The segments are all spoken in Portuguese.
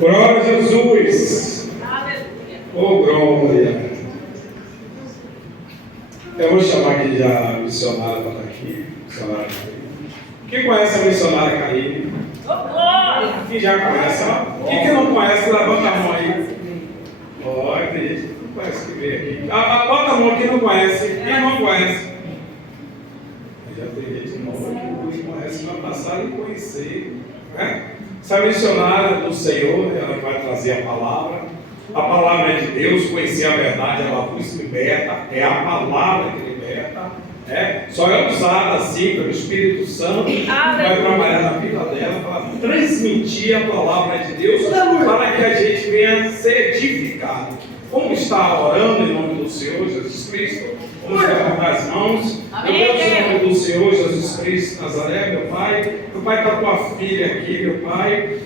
Glória a Jesus. Oh, glória. Eu vou chamar aqui já a missionária para estar aqui. Missionária. Quem conhece a missionária Karine? Quem já conhece? Quem que não conhece, levanta a mão aí. Olha, tem gente que não conhece que veio aqui. Bota a mão quem não conhece. Quem não conhece? Já tem gente nova que não conhece, vai passar e conhecer. Né? Essa missionária do Senhor, ela vai trazer a palavra. A palavra é de Deus, conhecer a verdade, ela vos liberta. É a palavra que liberta. Só é usada assim pelo Espírito Santo, que vai trabalhar na vida dela para transmitir a palavra de Deus, para que a gente venha ser edificado. Como está orando em nome do Senhor Jesus Cristo? Vamos levantar as mãos. Meu Deus, em nome do Senhor Jesus Cristo Nazaré, meu Pai está com a filha aqui, meu Pai,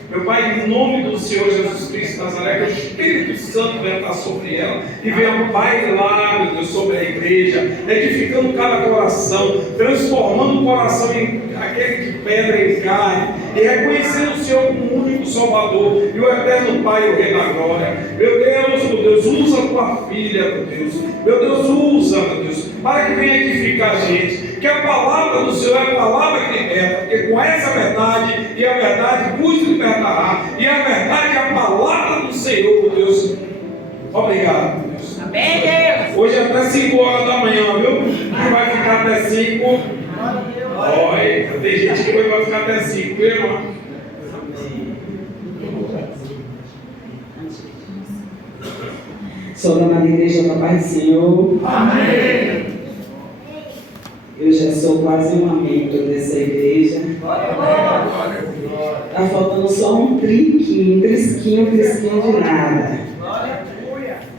em nome do Senhor Jesus Cristo Nazaré, que o Espírito Santo venha estar sobre ela e venha bailar, meu Deus, sobre a igreja, edificando cada coração, transformando o coração em aquele de pedra em carne, e reconhecendo o Senhor como o único Salvador e o eterno Pai, o Rei da Glória. Meu Deus, usa a tua filha, meu Deus, usa, meu Deus, para que venha edificar a gente, que a palavra do Senhor é a palavra que liberta, porque conhece a verdade, e a verdade vos libertará, e a verdade é a palavra do Senhor, meu Deus. Obrigado, meu Deus. Amém, Deus. Hoje é até 5 horas da manhã, viu? Que vai ficar até 5. Olha, tem gente que hoje vai ficar até 5, viu, irmão? Sou dona da igreja da Paz do Senhor. Amém. Eu já sou quase uma membro dessa igreja. Está faltando só um trisquinho de nada.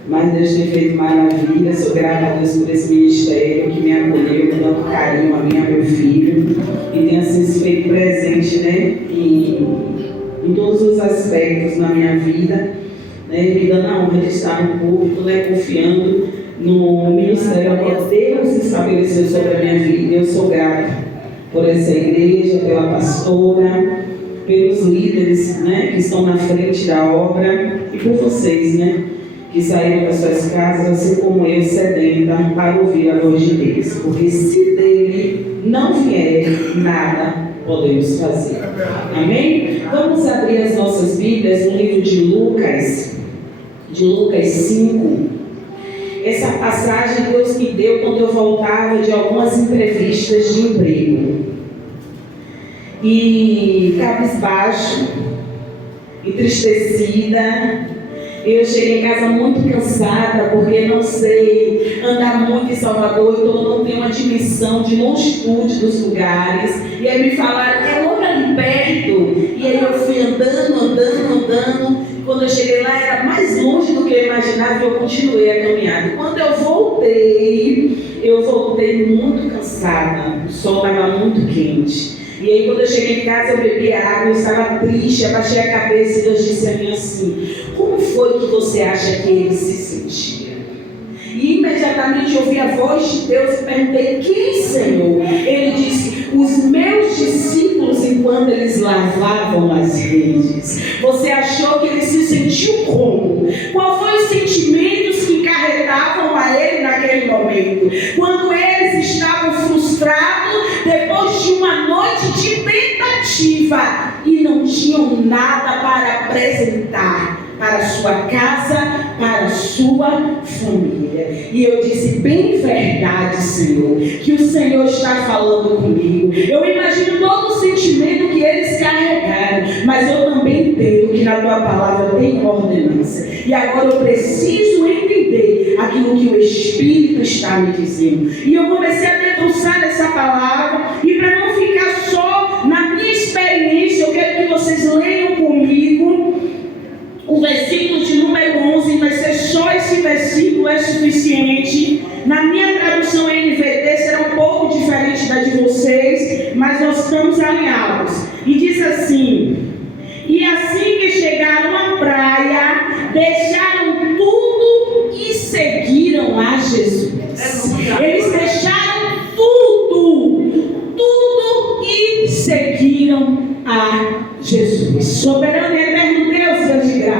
Mas Deus tem feito maravilha. Sou grata a Deus por esse ministério que me acolheu com tanto carinho, a mim e meu filho. E tem assim se feito presente, né, em todos os aspectos na minha vida, né, me dando a honra de estar no público, né, confiando no ministério que Deus estabeleceu sobre a minha vida. Eu sou grata por essa igreja, pela pastora, pelos líderes, né, que estão na frente da obra, e por vocês, né, que saíram das suas casas, assim como eu, sedenta, para ouvir a voz de Deus. Porque se dele não vier, nada podemos fazer. Amém? Vamos abrir as nossas Bíblias no livro de Lucas 5. Essa passagem Deus me deu quando eu voltava de algumas entrevistas de emprego. E cabisbaixo, entristecida, eu cheguei em casa muito cansada, porque não sei andar muito em Salvador, então eu não tenho uma dimensão de longitude dos lugares. E aí me falaram, é logo ali perto. E aí eu fui andando. Quando eu cheguei lá era mais longe do que eu imaginava, e eu continuei a caminhada. E quando eu voltei muito cansada, o sol estava muito quente. E aí quando eu cheguei em casa eu bebi água, eu estava triste, abaixei a cabeça e Deus disse a mim assim, como foi que você acha que ele se sentia? E imediatamente eu ouvi a voz de Deus e perguntei, quem, Senhor? Ele disse, os meus discípulos enquanto eles lavavam as redes. Você achou que ele se sentiu como? Qual foi os sentimentos que encarretavam a ele naquele momento? Quando eles estavam frustrados depois de uma noite de tentativa e não tinham nada para apresentar para a sua casa, para a sua família. E eu disse, bem verdade, Senhor, que o Senhor está falando comigo. Eu imagino todo o sentimento que eles carregaram, mas eu também entendo que na tua palavra tem ordenança. E agora eu preciso entender aquilo que o Espírito está me dizendo. E eu comecei a debruçar essa palavra, e para não ficar só na minha experiência, eu quero que vocês leiam comigo o versículo de número 11, vai ser só esse versículo, é suficiente. Na minha tradução NVT será um pouco diferente da de vocês, mas nós estamos alinhados. E diz assim, e assim que chegaram à praia, deixaram tudo e seguiram a Jesus. Eles deixaram tudo e seguiram a Jesus. Soberano e eterno Deus de graça,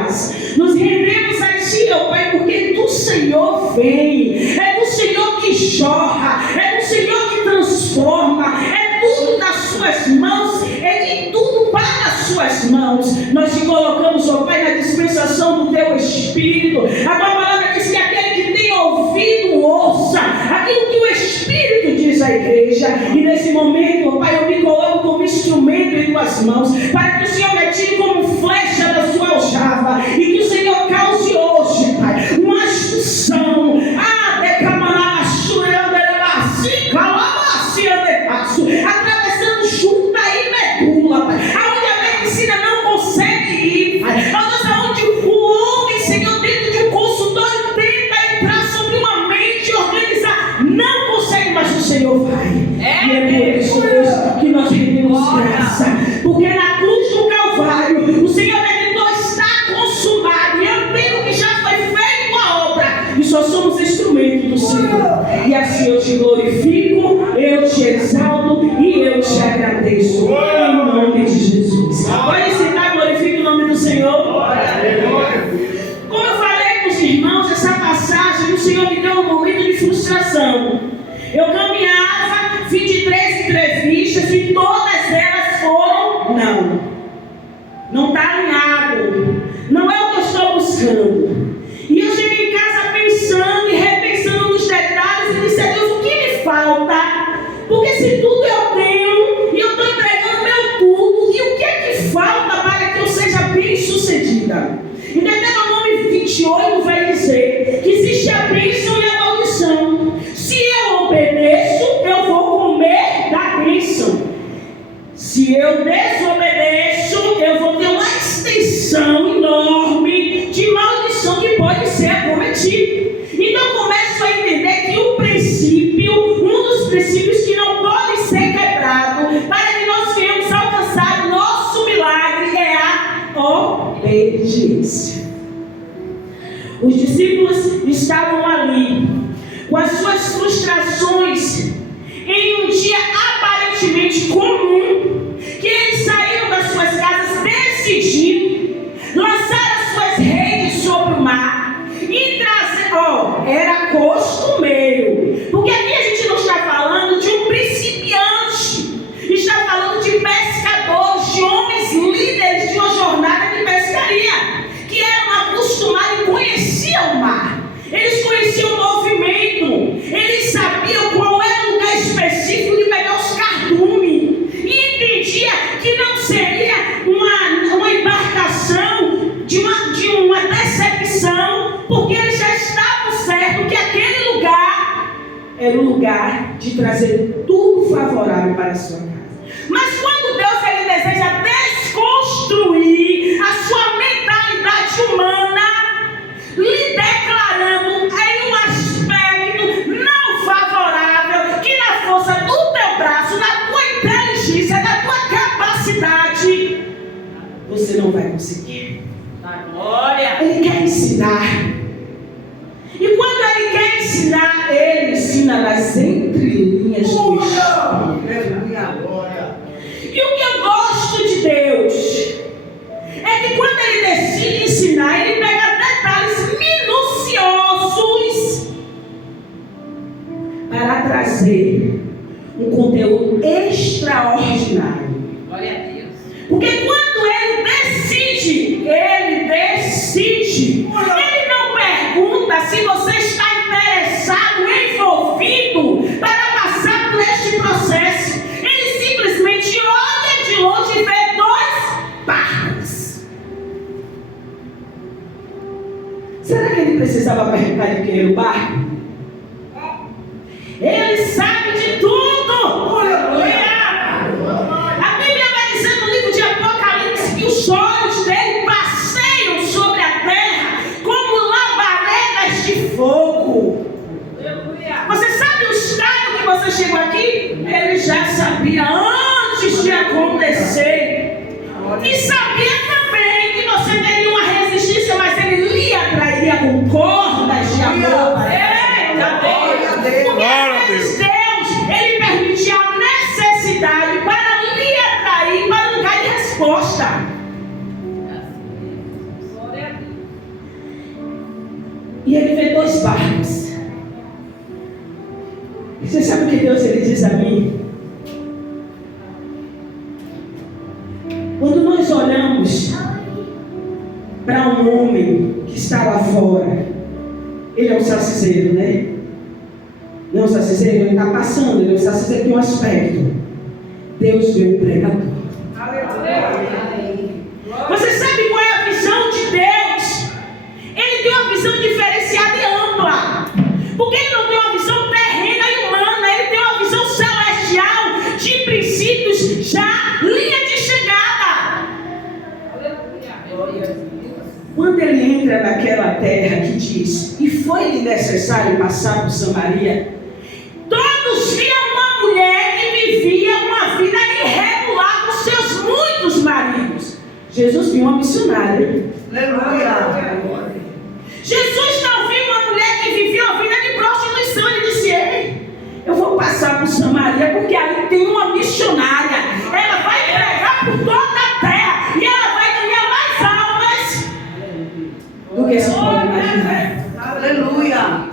Senhor vem, é do Senhor que jorra, é do Senhor que transforma, é tudo nas suas mãos, é de tudo para as suas mãos. Nós te colocamos, ó Pai, na dispensação do teu Espírito. A tua palavra diz que aquele que tem ouvido, ouça aquilo que o Espírito diz à igreja. E nesse momento, ó Pai, eu me coloco como instrumento em tuas mãos, para que o Senhor me atire como flecha da sua aljava, e que o Senhor cause hoje, Pai, uma instrução. Atravessando junta e medula, Pai, aonde a medicina não consegue ir, Pai, aonde o homem, Senhor, dentro de um consultório tenta entrar sobre uma mente e organizar, não consegue, mas o Senhor vai. E é por isso, Deus, que nós rendemos graça, porque na cruz do Calvário o Senhor decretou: está consumado, e eu tenho que já foi feita a obra, e só somos instrumentos do Senhor. E assim eu te glorifico, eu te exalto e eu te agradeço, em nome de Jesus. Pode sentar, glorifique o nome do Senhor. Como eu falei com os irmãos, essa passagem o Senhor me deu um momento de frustração. Eu caminhava, 23 entrevistas e todas elas foram não está alinhado, não é o que eu estou buscando. E eu cheguei em casa pensando e repensando nos detalhes e disse a Deus: o que me falta? Porque se tudo eu tenho e eu estou entregando meu tudo, e o que é que falta para que eu seja bem sucedida? E Deuteronômio 28 vai dizer que existe a bênção e a maldição. Se eu obedeço, eu vou comer da bênção. Se eu desobedeço, eu vou ter uma extensão enorme de maldição que pode ser acometida. Então começo a entender que um dos princípios que não pode ser quebrado para que nós venhamos alcançar o nosso milagre é a obediência. Os discípulos estavam ali com as suas frustrações em um dia aparentemente comum, que eles saíram das suas casas decidindo lançar as suas redes sobre o mar e trazer, era costumeiro, porque aqui a gente não está falando de um principiante, está falando de pescadores, de homens líderes de uma jornada de pescaria, que eram acostumados e conheciam o mar. Eles conheciam o movimento, eles sabiam qual era o lugar específico de pegar os cardumes, e entendia que não seria uma embarcação de uma decepção, porque eles já estavam certos que aquele lugar era o lugar de trazer tudo favorável para a sua casa. Mas quando Deus ele deseja desconstruir a sua mentalidade humana, lhe declarando em um aspecto não favorável, que na força do teu braço, na tua inteligência, na tua capacidade, você não vai conseguir. Glória! Ele quer ensinar. E quando ele quer ensinar, ele ensina nas entrelinhas do Espírito. E o que eu gosto de Deus é que quando ele decide ensinar, ele pega detalhes minuciosos para trazer um conteúdo extraordinário. Glória a Deus. Porque quando ele decide, ele não pergunta se você está interessado, envolvido para passar por este processo. Ele simplesmente olha de longe e vê dois barcos. Será que ele precisava perguntar de quem era o barco? Ele sabe de tudo. A Bíblia vai dizer no livro de Apocalipse que os olhos dele passeiam sobre a terra como labaredas de fogo. Você sabe o estado que você chegou aqui? Ele já sabia antes de acontecer. E sabia também que você teria uma resistência, mas ele lhe atrairia com cordas de amor. Porque às vezes Deus, ele permite a necessidade para lhe atrair para um lugar de resposta. E ele vê dois 2 barcos. Você sabe o que Deus ele diz a mim? Quando nós olhamos para um homem que está lá fora, ele é um saciseiro, né? Não é um saciseiro, ele está passando, ele é um saciseiro, tem um aspecto. Deus vê um pregador. Você sabe qual é a visão de Deus? Ele tem uma visão diferenciada e ampla. Porque ele não tem uma visão terrena e humana, ele tem uma visão celestial, de princípios, já linha de chegada. Quando ele entra naquela terra que diz, e foi-lhe necessário passar por Samaria, todos viam uma mulher que vivia uma vida irregular com seus muitos maridos. Jesus viu uma missionária. Aleluia. Jesus não viu uma mulher que vivia uma vida de prostituição. Ele disse: ei, eu vou passar por Samaria porque ali tem uma missionária. Ela vai pregar por toda a terra e ela vai ganhar mais almas do que se pode imaginar. Aleluia.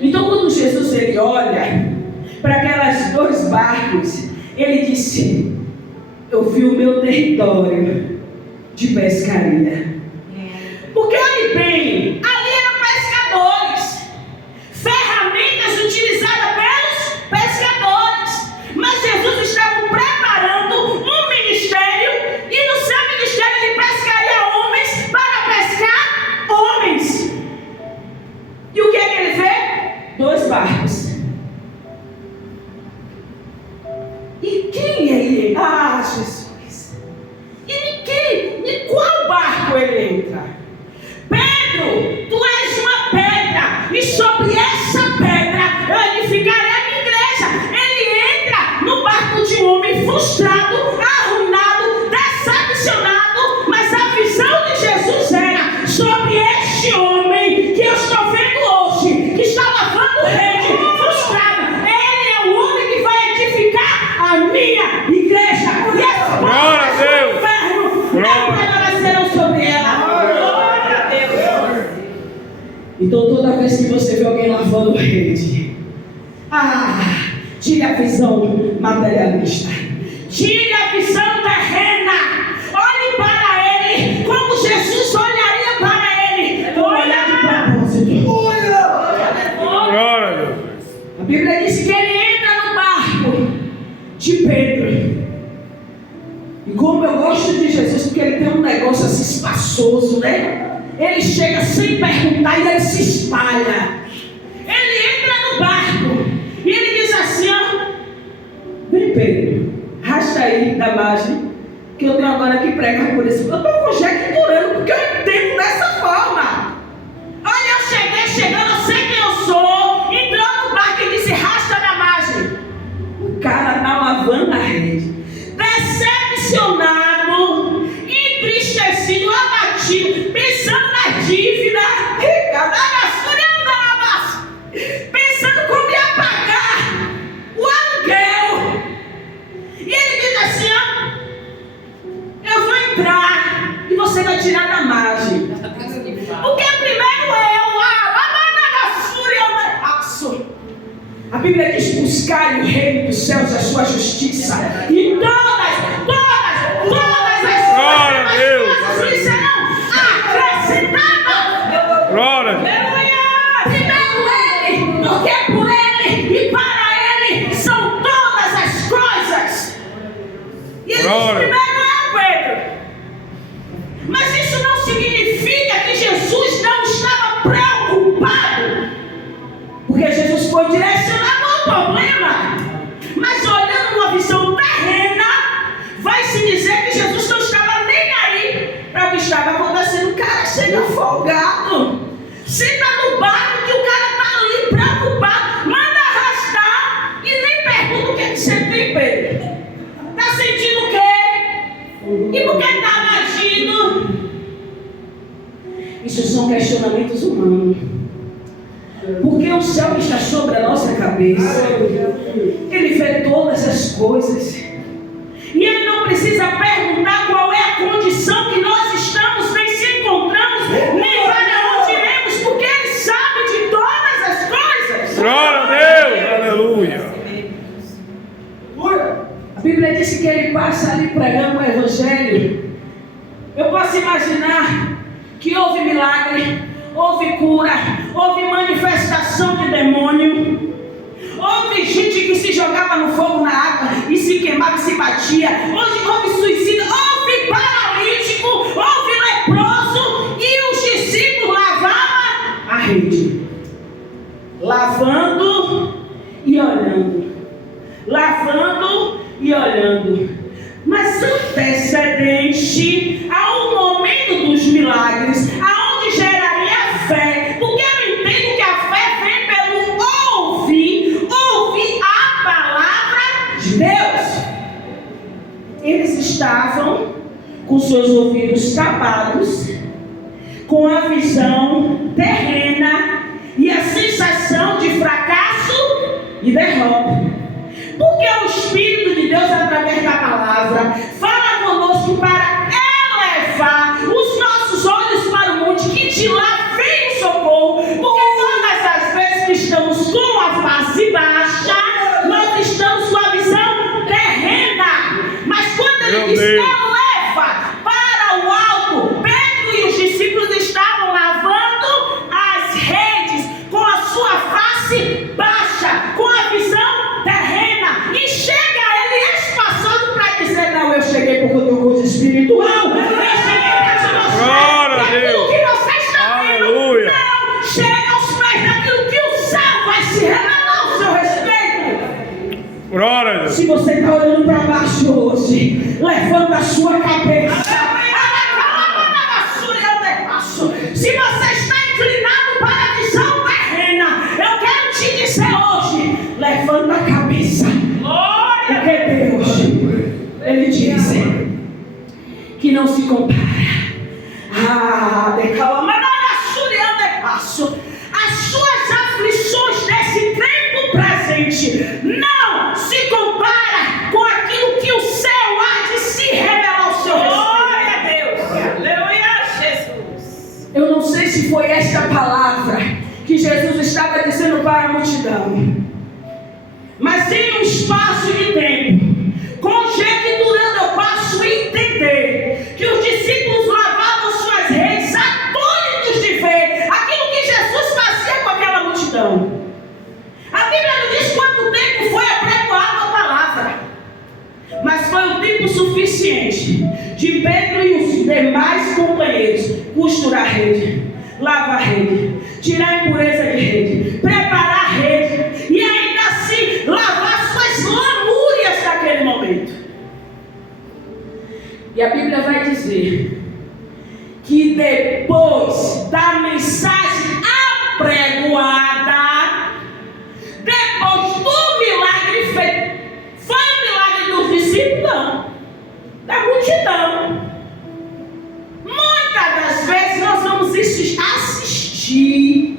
Então quando Jesus ele olha para aquelas 2 barcos, ele disse: eu vi o meu território de pescaria. Porque olhe bem, ali eram pescadores, ferramentas utilizadas pelos pescadores. Mas Jesus estava preparando um ministério, e no seu ministério ele pescaria homens para pescar homens. E o que é que ele vê? 2 barcos. E quem é ele? Ah, Jesus! Em qual barco ele entra? Pedro, tu és uma pedra, e sobre essa pedra eu edificarei a minha igreja. Ele entra no barco de um homem frustrado, arruinado, decepcionado, mas a visão de Jesus era sobre este homem que eu estou vendo hoje, que está lavando rede, frustrado. Ele é o homem que vai edificar a minha igreja. E esse glória a Deus! Inferno não prevalecerão sobre ela. Então toda vez que você vê alguém lavando rede, tire a visão materialista, tire a visão terrena, olhe para ele como Jesus olharia para ele. Olha de propósito. A Bíblia diz que ele entra no barco de Pedro. E como eu gosto de Jesus, porque ele tem um negócio assim espaçoso, né? Ele chega sem perguntar e ele se espalha. Ele entra no barco e ele diz assim: ó, vem Pedro, rasta aí da margem, que eu tenho agora que pregar por isso. Eu estou conjecturando porque eu entendo dessa forma. Olha, eu cheguei chegando, eu sei quem eu sou. Entrou no barco e disse: rasta da margem. O cara está lavando a rede, decepcionado, entristecido, abatido, pensando na dívida, pensando como ia pagar o aluguel. E ele diz assim: ó, eu vou entrar e você vai tirar da margem. Porque primeiro a Bíblia diz: buscai o reino dos céus e a sua justiça, e todas as coisas lhes serão acrescentadas. Glória. Primeiro ele, porque por ele e para ele são todas as coisas. E ele diz: primeiro Pedro. Mas isso não significa que Jesus não estava preocupado, porque Jesus foi direcionado ao problema. Mas olhando uma visão terrena, vai-se dizer que Jesus não estava nem aí para o que estava acontecendo. O cara chega folgado, senta no barco que o cara está ali preocupado, manda arrastar e nem pergunta o que você tem, Pedro. Está sentindo o quê? E por que está agindo? Isso são questionamentos humanos. Porque o céu que está sobre a nossa cabeça, ele vê todas as coisas. E ele não precisa perguntar qual é a condição que nós estamos, nem se encontramos, nem para onde iremos, porque ele sabe de todas Bíblia disse que ele passa ali pregando o Evangelho. Eu posso imaginar que houve milagre, houve cura, houve manifestação de demônio, houve gente que se jogava no fogo, na água, e se queimava e se batia, houve suicídio, houve paralítico, houve leproso, e os discípulos lavavam a rede, lavando e olhando, lavando e olhando. Mas antecedente ao momento dos milagres, aonde geraria fé, porque eu entendo que a fé vem pelo ouvir a palavra de Deus. Eles estavam com seus ouvidos tapados, com a visão terrena e a sensação de fracasso e derrota. Porque o Espírito de Deus, através da palavra, fala conosco para elevar os nossos olhos para o monte, que de lá vem o socorro. Porque todas as vezes que estamos com a face baixa, nós estamos com a visão terrena. Mas quando ele diz eleva para o alto, Pedro e os discípulos estavam lavando as redes com a sua face baixa, com a visão terrena, e chega ele espaçoso para dizer: não, eu cheguei porque eu tenho coisa espiritual, eu cheguei para te mostrar aquilo que você está vendo. Não, chega aos pés daquilo que o céu vai se revelar ao seu respeito. Se você está olhando para baixo hoje, levanta a sua cabeça, se você está inclinado para a visão terrena, eu quero te dizer hoje: levanta a cabeça, porque Deus, Ele diz que não se compara. As suas aflições desse tempo presente não se compara com aquilo que o céu há de se revelar ao seu respeito. Eu não sei se foi esta palavra que Jesus estava dizendo para a multidão, mas em um espaço de tempo, conjecturando, eu passo a entender que os discípulos lavavam suas redes, atônitos de ver aquilo que Jesus fazia com aquela multidão. A Bíblia não diz quanto tempo foi apregoada a palavra, mas foi o tempo suficiente de Pedro e os demais companheiros costurar a rede, lavar a rede, tirar a impureza de rede, preparar a rede e ainda assim lavar suas lamúrias naquele momento. E a Bíblia vai dizer que depois da mensagem apregoada, depois do milagre feito, foi o milagre dos discípulos? Não, da multidão. Muitas das vezes nós vamos assistir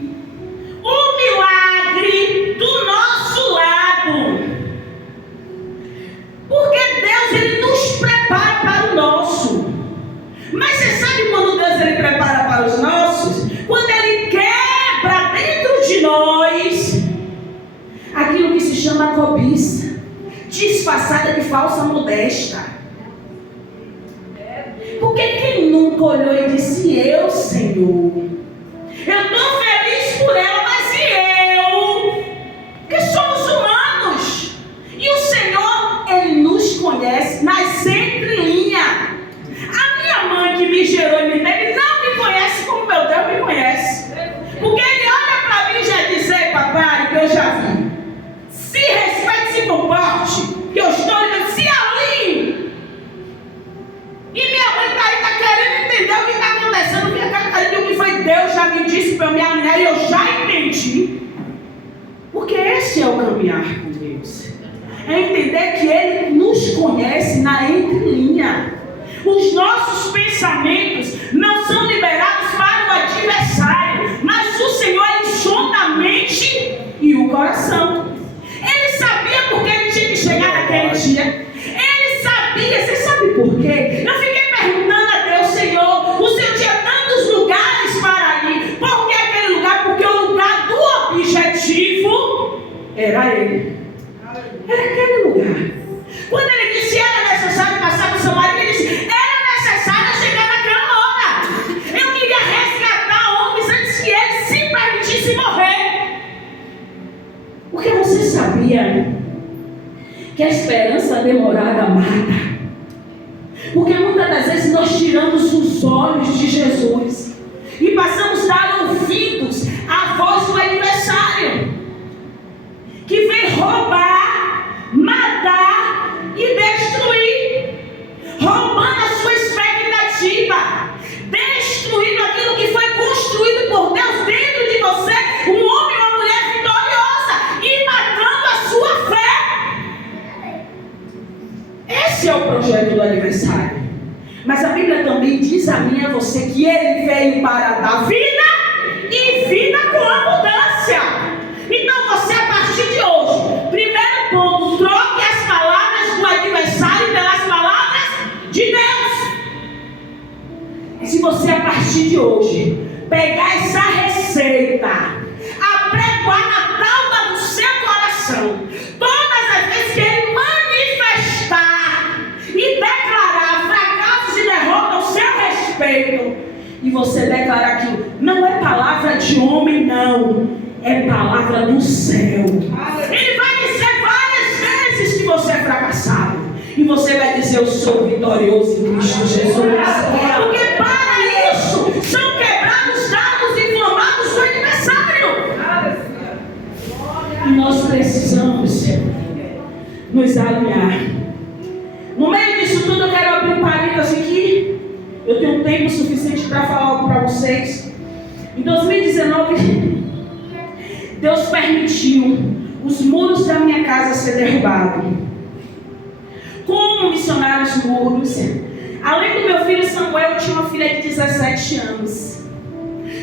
o milagre do nosso lado, porque Deus, Ele nos prepara para o nosso. Mas você sabe quando Deus, Ele prepara para os nossos? Quando Ele quebra dentro de nós aquilo que se chama cobiça, disfarçada de falsa modéstia. Porque quem nunca olhou e disse: eu, Senhor, eu estou feliz por ela, mas e eu? Porque somos humanos. E o Senhor, Ele nos conhece nas entrelinhas. A minha mãe que me gerou e me teve não me conhece como meu Deus me conhece. Porque Ele olha para mim e já diz: ei, papai, que eu já vi. Se respeite, se comporte, que eu estou ligando, se alinhe. E minha mãe está aí, está querendo entender o que está acontecendo. Minha cara, o que foi Deus já me disse para eu me alinhar, e eu já entendi. Porque esse é o caminhar com Deus. É entender que Ele nos conhece na entrelinha. Os nossos pensamentos não são liberados para o adversário, mas o Senhor, Ele sonda a mente e o coração. Ele sabia porque Ele tinha que chegar naquele dia. Ele sabia, você sabe por quê? Eu fiquei perguntando a Deus: Senhor, o Senhor tinha tantos lugares para ir, por que aquele lugar? Porque o lugar do objetivo era Ele. Era aquele lugar. Quando Ele disse: demorada mata. Porque muitas das vezes nós tiramos os olhos de Jesus e passamos a dar ouvidos à voz do adversário, que vem roubar, matar e destruir, roubando a sua expectativa, destruindo aquilo que foi construído por Deus dentro de você, um homem e uma mulher vitoriosa, e matando a sua fé. Esse é o projeto do adversário. Mas a Bíblia também diz a mim e a você que ele veio para dar vida e vida com abundância. Então você, a partir de hoje, primeiro ponto, troque as palavras do adversário pelas palavras de Deus. E se você, a partir de hoje, pegar essa receita, apregoar na tábua do seu coração, todas as vezes que ele manifestar e declarar fracassos e derrota ao seu respeito, e você declarar aquilo, não é palavra de homem, não, é palavra do céu. Ele vai dizer várias vezes que você é fracassado, e você vai dizer, eu sou vitorioso em Cristo Jesus. Porque para isso são quebrados dados inflamados do adversário. E nós precisamos nos alinhar. No meio disso tudo, eu quero abrir um parênteses aqui. Eu tenho tempo suficiente para falar algo para vocês. Em 2019, Deus permitiu os muros da minha casa ser derrubados. Como missionários muros. Além do meu filho Samuel, eu tinha uma filha de 17 anos.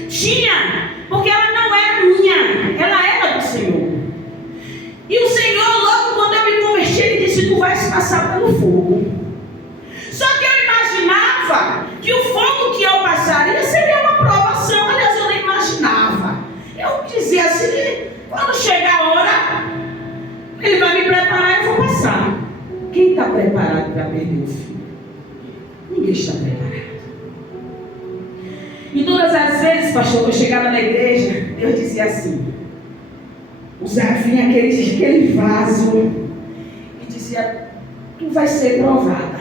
Tinha, porque ela não era minha, ela era do Senhor. E o Senhor, logo quando eu me converti, Ele disse, tu vais passar pelo fogo. Só que eu imaginava que o fogo que eu passaria seria uma provação. Aliás, eu nem imaginava. Eu dizia assim, quando chegar a hora, Ele vai me preparar e eu vou passar. Quem está preparado para perder o filho? Ninguém está preparado. E todas as vezes, pastor, que eu chegava na igreja, eu dizia assim, vinha aquele vaso e dizia, tu vai ser provada.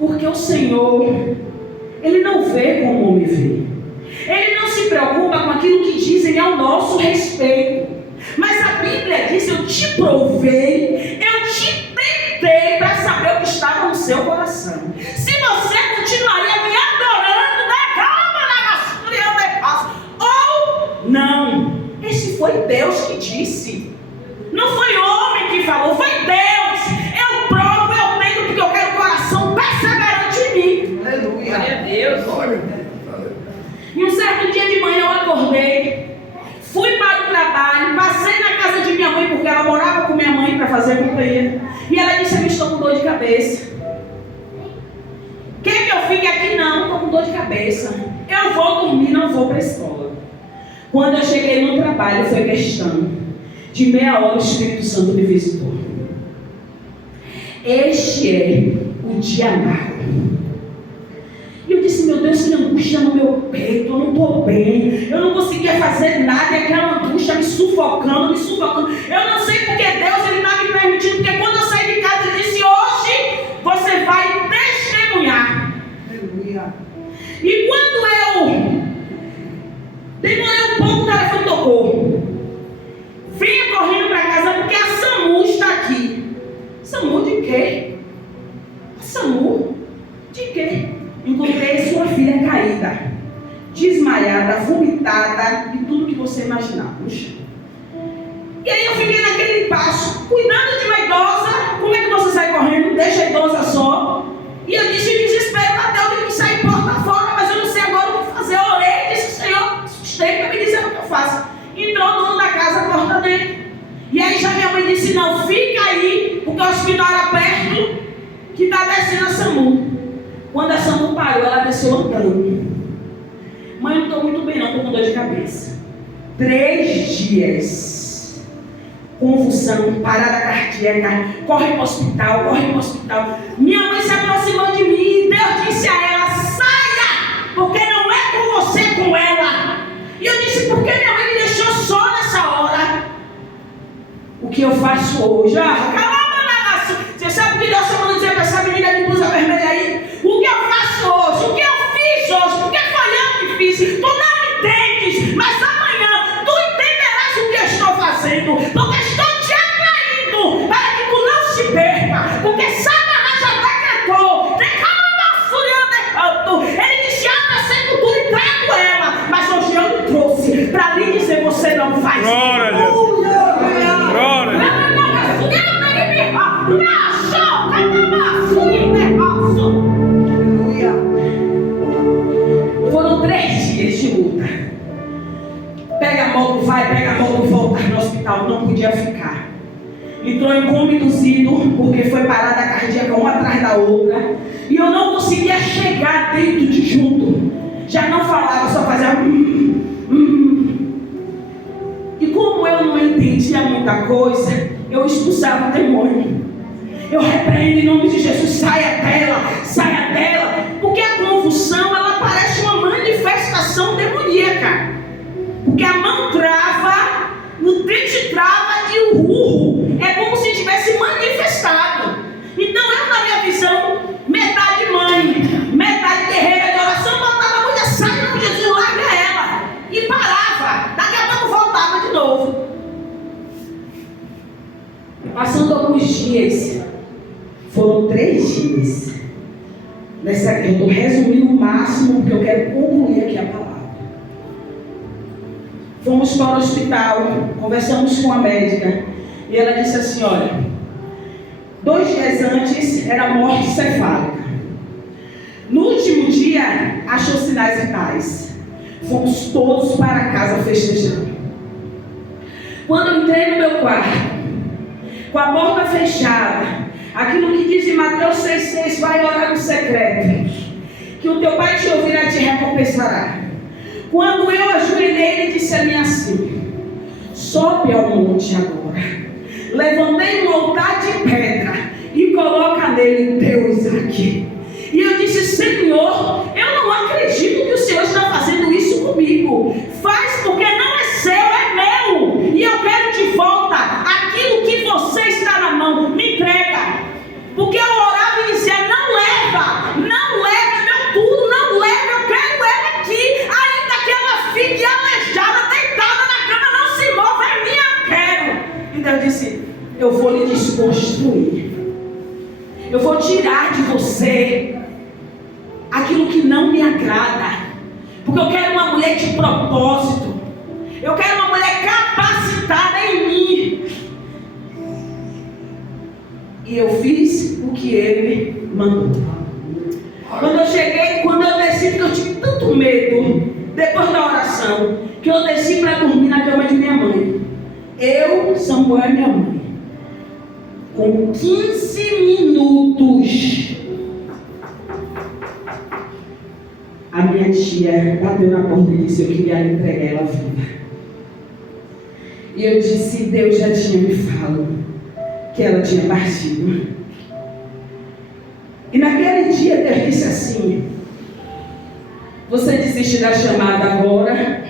Porque o Senhor, Ele não vê como o homem vê. Ele não se preocupa com aquilo que dizem ao nosso respeito. Mas a Bíblia diz, eu te provei, eu te tentei para saber o que estava no seu coração. Se você continuaria me adorando, ou não. Esse foi Deus que disse. Não foi homem que falou, foi Deus. Eu provo, eu tento, porque eu quero o coração perseverante em mim. Aleluia. Glória a Deus. Glória. E um certo dia de manhã eu acordei, fui para o trabalho, passei na casa de minha mãe, porque ela morava com minha mãe para fazer companhia. E ela disse, eu estou com dor de cabeça. Quer que eu fique aqui? Não, estou com dor de cabeça. Eu vou dormir, não vou para a escola. Quando eu cheguei no trabalho, foi questão de meia hora, o Espírito Santo me visitou. Este é o dia mau. E eu disse, meu Deus, que angústia no meu peito, eu não estou bem, eu não conseguia fazer nada, e aquela angústia me sufocando. Eu não sei porque Deus está me permitindo, porque quando eu saí de casa, Ele disse, hoje você vai testemunhar. Aleluia. E quando eu demorei um pouco, o telefone tocou. Vinha correndo para casa, porque a SAMU está aqui. SAMU de quê? A SAMU de quê? Encontrei sua filha caída, desmaiada, vomitada e tudo que você imaginar no chão. E aí eu fiquei naquele passo, cuidando de uma idosa. Como é que você sai correndo? Deixa a idosa só. E eu disse, desespero, bateu, eu tenho que sair porta fora, mas eu não sei agora o que fazer. Eu orei e disse, Senhor, sustenta, me dizer o que eu faço. Entrou o dono da casa, porta dentro. E aí já minha mãe disse, não, fica aí, porque o hospital era perto, que está descendo a SAMU. Quando a SAMU parou, ela desceu andando. Mãe, não estou muito bem não, estou com dor de cabeça. 3 dias. Convulsão, parada cardíaca, corre para o hospital. Minha mãe se aproximou de mim e Deus disse a ela, saia, porque não é com você, é com ela. E eu disse, por que minha mãe me deixou só nessa hora? O que eu faço hoje? podia ficar. Entrou em coma induzido, porque foi parada cardíaca uma atrás da outra. E eu não conseguia chegar dentro de junto. Já não falava, só fazia... E como eu não entendia muita coisa, eu expulsava o demônio. Eu repreendo em nome de Jesus, saia dela. Porque a convulsão, ela parece uma manifestação demoníaca. Porque a mão trava, o dente trava e o urro é como se tivesse manifestado. Então eu, na minha visão, metade mãe, metade guerreira de oração, botava a mulher, sai em nome de Jesus, larga ela. E parava, daqui a pouco voltava de novo. Passando alguns dias, foram 3 dias. Eu estou resumindo o máximo, porque eu quero concluir aqui a palavra. Fomos para o hospital, conversamos com a médica, e ela disse assim, olha, 2 dias antes era morte cefálica. No último dia, achou sinais vitais. Fomos todos para casa festejando. Quando eu entrei no meu quarto, com a porta fechada, aquilo que diz em Mateus 6,6, vai orar no secreto, que o teu pai te ouvirá e te recompensará. Quando eu ajoelhei, ele disse a mim assim, sobe ao monte agora, levantei um altar de pedra e coloca nele teu Isaque. E eu disse, Senhor, eu não acredito que o Senhor está fazendo isso comigo. Faz, porque não é seu, é meu. E eu quero de volta aquilo que você está na mão, me entrega. Porque eu orava e dizia, não leva meu tudo, não leva, eu quero ela aqui. Ainda que ela fique aleijada, deitada na cama, não se mova, é minha, eu quero. E Deus disse, eu vou lhe desconstruir. Eu vou tirar de você aquilo que não me agrada. Porque eu quero uma mulher de propósito. Eu quero uma mulher capacitada em mim. E eu fiz o que ele mandou. Quando eu cheguei, quando eu desci, porque eu tive tanto medo, depois da oração, que eu desci para dormir na cama de minha mãe. Eu, Samuel e minha mãe. Com 15 minutos, a minha tia bateu na porta e disse, eu queria entregar ela viva. E eu disse, Deus já tinha me falado que ela tinha partido. E naquele dia Deus disse assim, você desiste da chamada agora,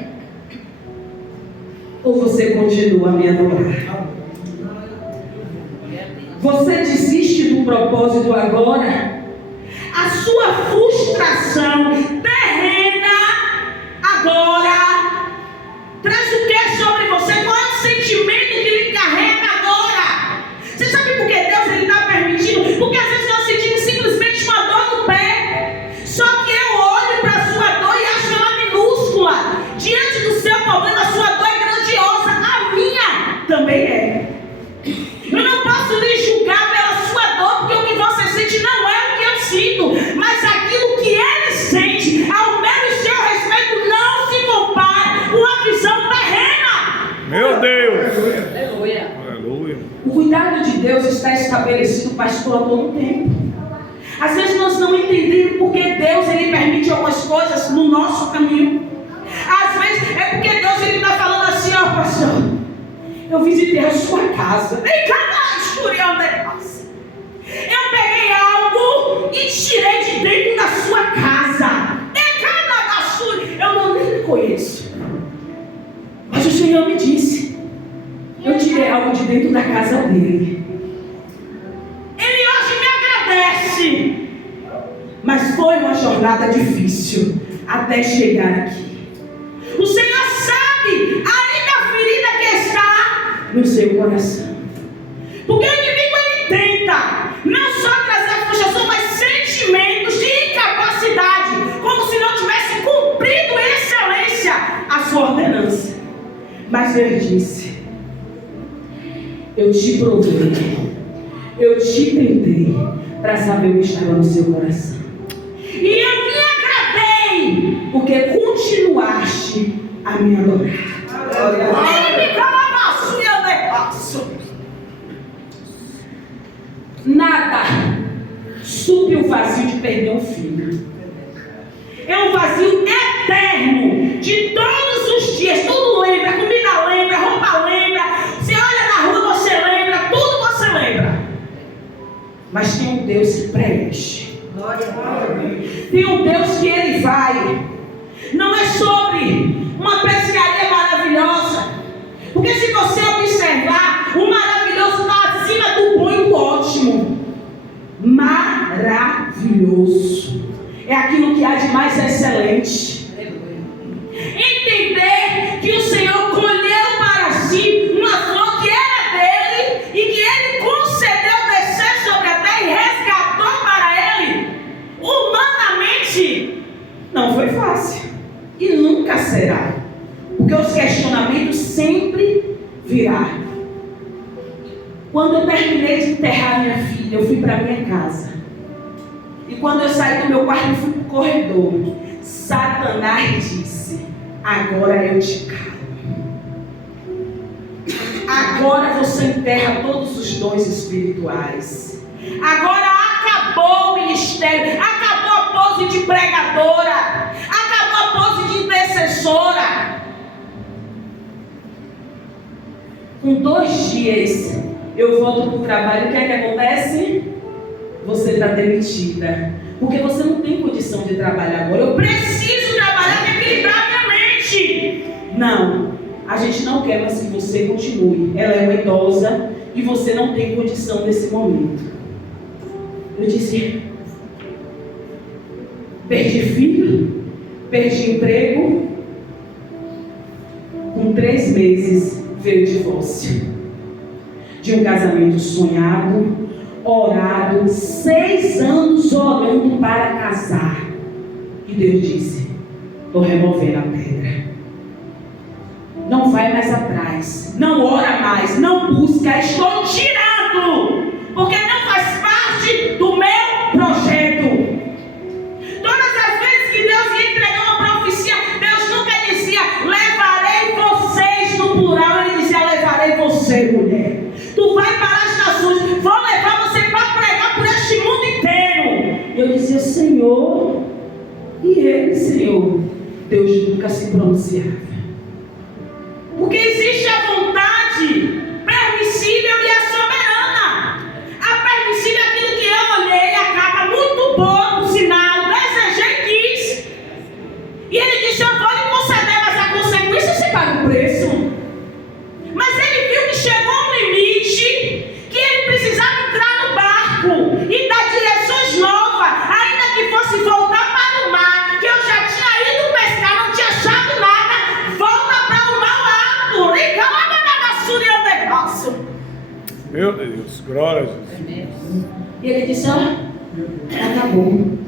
ou você continua a me adorar? Você desiste do propósito agora? A sua frustração terrena agora traz o que sobre você? Qual é o sentimento que lhe carrega agora? Você sabe por que Deus está permitindo? Porque às vezes nós sentimos simplesmente uma dor no pé. Só que eu olho para a sua dor e acho ela minúscula. Diante do seu problema, a sua dor é grandiosa. A minha também é. Eu não posso lhe julgar pela sua dor, porque o que você sente não é o que eu sinto, mas aquilo que ele sente, ao meu e seu respeito, não se compara com a visão terrena. Meu Deus! Aleluia. Aleluia. O cuidado de Deus está estabelecido, pastor, a todo tempo. Às vezes nós não entendemos porque Deus ele permite algumas coisas no nosso caminho. Às vezes é porque Deus ele está falando assim, ó, pastor, eu visitei a sua casa. Eu peguei algo e tirei de dentro da sua casa. Eu não nem conheço. Mas o Senhor me disse, eu tirei algo de dentro da casa dele. Ele hoje me agradece. Mas foi uma jornada difícil até chegar aqui. O Senhor sabe ainda a ferida que está no seu coração. Porque o inimigo ele tenta não só trazer frustração, mas sentimentos de incapacidade, como se não tivesse cumprido em excelência a sua ordenança. Mas Deus disse, eu te provei, eu te tentei para saber o que estava no seu coração. E eu me agradei, porque continuaste a me adorar. Ele me calava a sua. Nada supre o vazio de perder um filho. É um vazio eterno, de todos os dias. Tudo lembra, comida lembra, roupa lembra. Você olha na rua, você lembra, tudo você lembra. Mas tem um Deus que preenche. Tem um Deus que Ele vai. Não é sobre uma pescaria maravilhosa. Porque se você observar, o maravilhoso está acima do bom e do ótimo. Maravilhoso é aquilo que há de mais excelente. Entender que o Senhor colheu para si uma flor que era dele e que Ele concedeu descer sobre a terra e resgatou para Ele. Humanamente, não foi fácil e nunca será, porque os questionamentos sempre virão. Quando eu terminei de enterrar minha filha, eu fui para minha casa. E quando eu saí do meu quarto e fui para o corredor, Satanás disse: agora eu te calo. Agora você enterra todos os dons espirituais. Agora acabou o ministério, acabou a pose de pregadora, acabou a pose de intercessora. Com 2 dias eu volto para o trabalho. O que é que acontece? Você está demitida, porque você não tem condição de trabalhar agora. Eu preciso trabalhar para equilibrar minha mente. Não, a gente não quer mais que você continue. Ela é uma idosa e você não tem condição nesse momento. Eu disse: perdi filho, perdi emprego. Com 3 meses veio o divórcio de um casamento sonhado, orado, 6 anos orando para casar. E Deus disse: estou removendo a pedra. Não vai mais atrás, não ora mais, não busca, estou tirando, porque não faz parte do meu projeto. Todas as vezes que Deus ia entregar uma profecia, Deus nunca dizia: levarei vocês, no plural. Ele dizia: levarei você, mulher. Tu vai para as nações, vou levar você para pregar por este mundo inteiro. Eu dizia: Senhor. E ele: Senhor. Deus nunca se pronunciava. Porque existe a vontade permissível e a soberana. A permissível é aquilo que eu olhei, a capa muito boa, por sinal, desejei e quis. E ele disse: eu vou lhe conceder, mas a consequência você paga o preço. Mas ele viu que chegou um limite, que ele precisava entrar no barco e dar direções novas, ainda que fosse voltar para o mar, que eu já tinha ido pescar, não tinha achado nada. Volta para o mar alto, recalava da vassoura e o negócio. Meu Deus, glória a Deus. E ele disse: ó, acabou.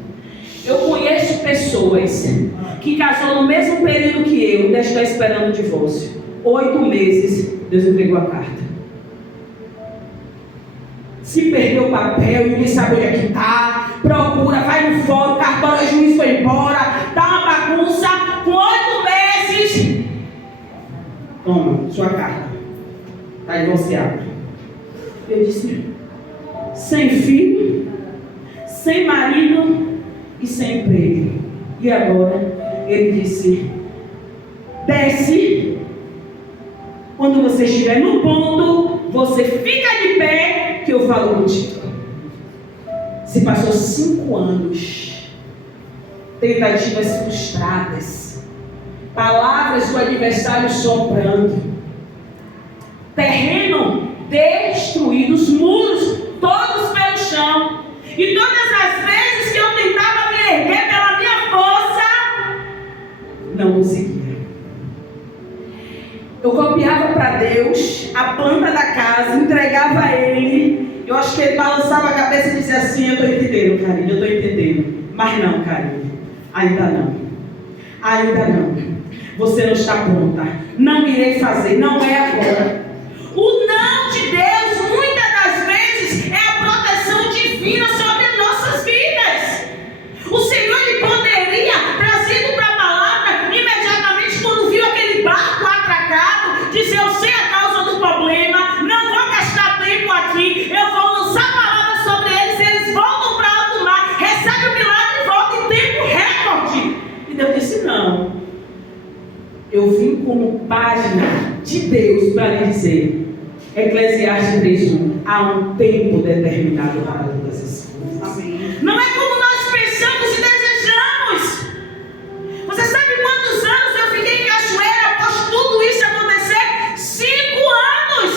Eu conheço pessoas que casou no mesmo período que eu, ainda está esperando o divórcio. 8 meses, Deus entregou a carta. Se perdeu o papel, ninguém sabe onde é que está, procura, vai no fórum, cartório, juiz foi embora, dá uma bagunça. Com 8 meses, toma, sua carta, está divorciado. Eu disse: sem filho, sem marido e sem emprego. E agora? Ele disse: desce. Quando você estiver no ponto, você fica de pé, que eu falo contigo. Se passou 5 anos, tentativas frustradas, palavras do adversário soprando, terreno destruído, os muros todos pelo chão. E todas as vezes que eu tentava me erguer pela minha força, não conseguia. Eu copiava para Deus a planta da casa, entregava a Ele. Eu acho que Ele balançava a cabeça e dizia assim: eu estou entendendo, Karine, eu estou entendendo. Mas não, Karine, ainda não. Ainda não. Você não está pronta. Não irei fazer, não é agora. O não de Deus, muitas das vezes, é a proteção divina sobre nossas vidas. O Senhor, Ele poderia, trazendo para a palavra, imediatamente quando viu aquele barco atracado, dizer: eu sei a causa do problema, não vou gastar tempo aqui, eu vou lançar a palavra Deus para lhe dizer. Eclesiastes 3:1. Há um tempo determinado para todas as coisas. Amém. Não é como nós pensamos e desejamos. Você sabe quantos anos eu fiquei em Cachoeira após tudo isso acontecer? 5 anos.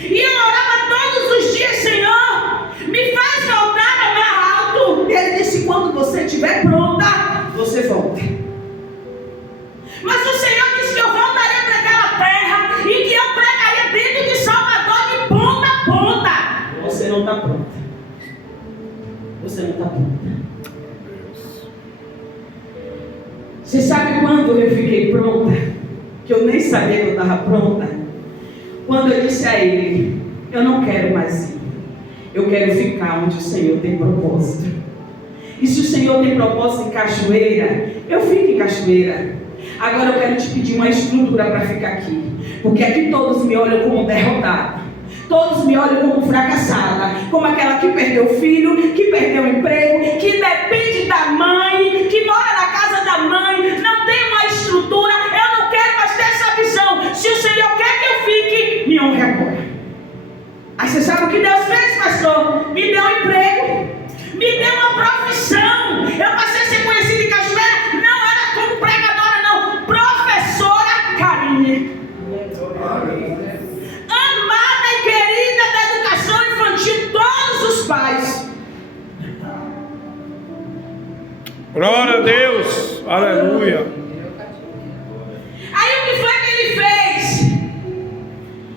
E eu orava todos os dias: Senhor, me faz voltar a Barra Alto. E Ele disse: quando você estiver pronta, você volta. Mas o Senhor disse que eu voltaria para aquela terra e que eu pregaria dentro de Salvador de ponta a ponta. Você não está pronta. Você não está pronta. Você sabe quando eu fiquei pronta? Que eu nem sabia que eu estava pronta. Quando eu disse a Ele: eu não quero mais ir. Eu quero ficar onde o Senhor tem propósito. E se o Senhor tem propósito em Cachoeira, eu fico em Cachoeira. Agora eu quero te pedir uma estrutura para ficar aqui. Porque aqui todos me olham como derrotada. Todos me olham como fracassada. Como aquela que perdeu o filho, que perdeu o emprego, que depende da mãe, que mora na casa da mãe, não tem uma estrutura. Eu não quero mais ter essa visão. Se o Senhor quer que eu fique, me honre agora. Aí você sabe o que Deus fez, pastor? Me deu um emprego, me deu uma profissão. Eu passei a ser conhecida em Cachoeira. Não era como pregadora, não. Professora Karine. Amada e querida da educação infantil, todos os pais. Glória a Deus. Aleluia. Aí o que foi que Ele fez?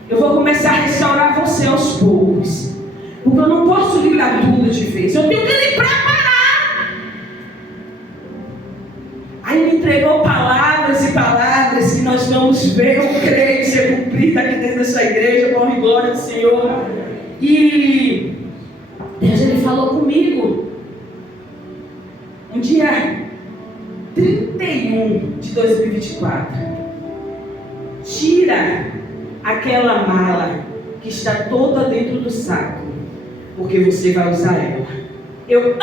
Eu vou começar a restaurar você aos poucos. Porque eu não posso lhe dar tudo de vez. Eu tenho que lhe preparar. Aí me entregou palavras e palavras que nós vamos ver, eu creio, ser cumprida aqui dentro dessa igreja, com a glória do Senhor. E Deus, Ele falou comigo. Um dia 31 de 2024. Tira aquela mala que está toda dentro do saco, porque você vai usar ela. Eu